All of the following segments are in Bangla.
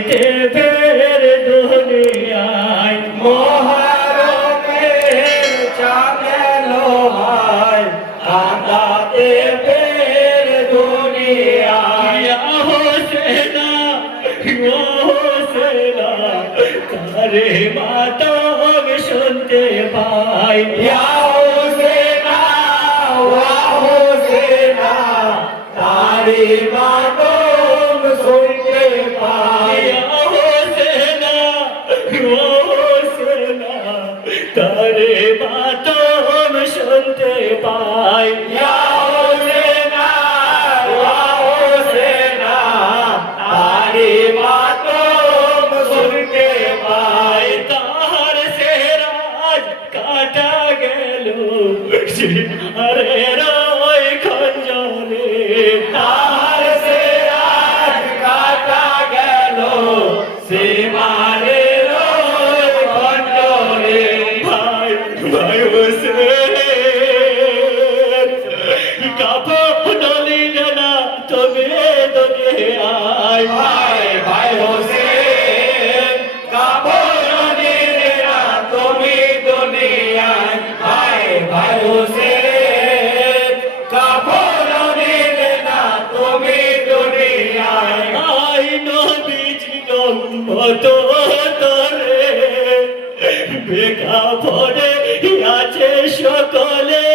যাইতে ফের দুনিয়ায় মহরমের চাঁদেলো ভাই কাঁদাতে ফের দুনিয়ায় হোসেনা ও হোসেনা তারে মাতম শুনতে পাই হোসেনা হোসেনা তারি মাতম শুনতে পাই হোসেনা ও হোসেনা তারে মাতম শুনতে পাই হোসেনা হোসেনা তারি মাতম শুনতে পাই তার সেরাজ কাটা গেল আরে রয় খঞ্জরে তার সেরাজ কাটা গেল সীমারে খঞ্জরে ভাই ভাই হোসেন কাপড় নিলে না তবে তোকে আয় ভাই ভাই হোসেন কাপড় নিলে না তুমি দুনিয়ায় ভাই ভাই হোসেন কাপড় নিলে না তুমি দুনিয়ায় আই নবীজি মত তরে বেকা পড়ে আছে সকলে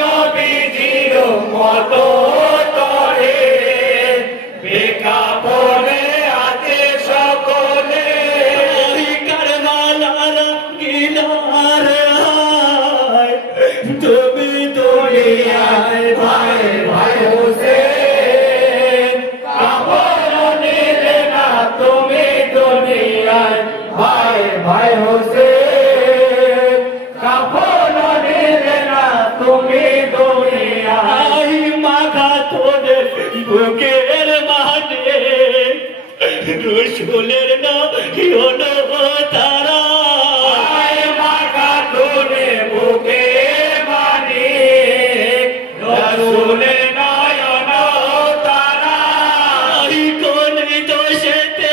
নবীজির মতো তরে বেকা পড়ে আছে সকলে কারবালার কিনার হায় তুমি দুনিয়ায় ভাই ভাই হোসেন কাপড় নিলে না তুমি দুনিয়ায় ভাই ভাই হোসেন কাপড় নিলে না তুমি দুনিয়ায় আই মাখা তোদের বুকের মাঝে রসুলের না হলো তারা মাখা তোরে বুকে মানি রসুলে নয়ন তারা আই কোন দোষেতে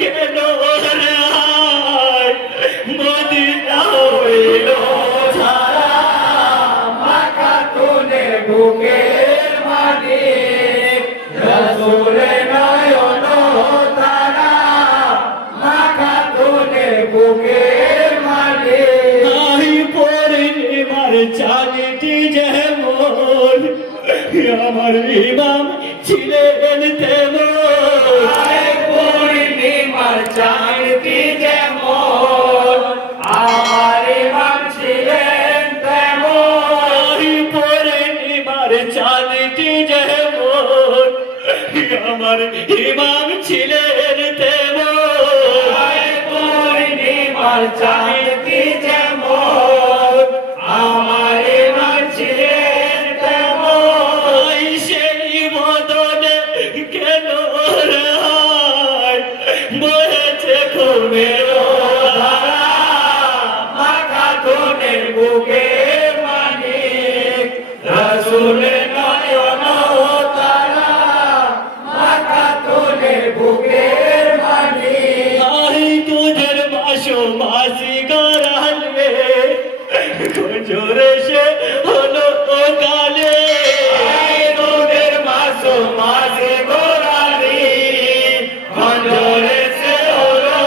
কেন রায় মদিনা হইল ছাড়া মাখা তোরে বুকে মানি রসুলে নয়ন তারা মাখা তোরে বুকে মানি আই পূর্ণিমার চাঁদটি যেমন আমার ইমাম ছিলেন তেমন পূর্ণিমার চাঁদটি যেমন আমার ইমাম ছিলেন তেমন আই পূর্ণিমার চাঁদটি যেমন আমার ইমাম ছিলেন তেমন পূর্ণিমার চাঁদটি যেমন আমার ইমাম ছিলেন তেমন আই সেই বদনে কেন রায় বহেছে ঘুমের ধারা মাখা তোনের বুকে মানিক রসুলে নয়ন তারা মাখা তোনের বুকে মানিক আই তুঝের মাসো মাসি গরালে জোরে সে হলো কালে তোদের মাসো মাসে গোরালি খঞ্জরে সে হলো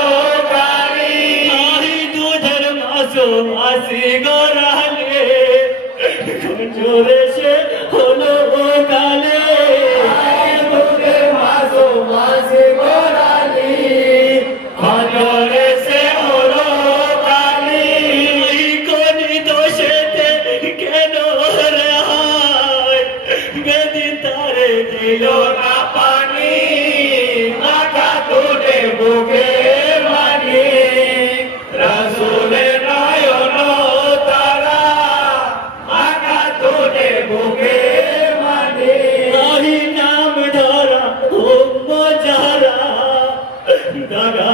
কালি আই তুঝের মাসো মাসি গরালে জোরে সে হলো কালে তোদের মাসো মাসে গোরালি খঞ্জরে সে হলো কালি কোন দোষেতে কেন রায় বেদি তারে দিল দিল না পানি মাখা তোরে বুকে মানি রসুলে নয়ন তারা মাখা তোরে বুকে মানি আহি নাম ধরা ও মজারা দাগা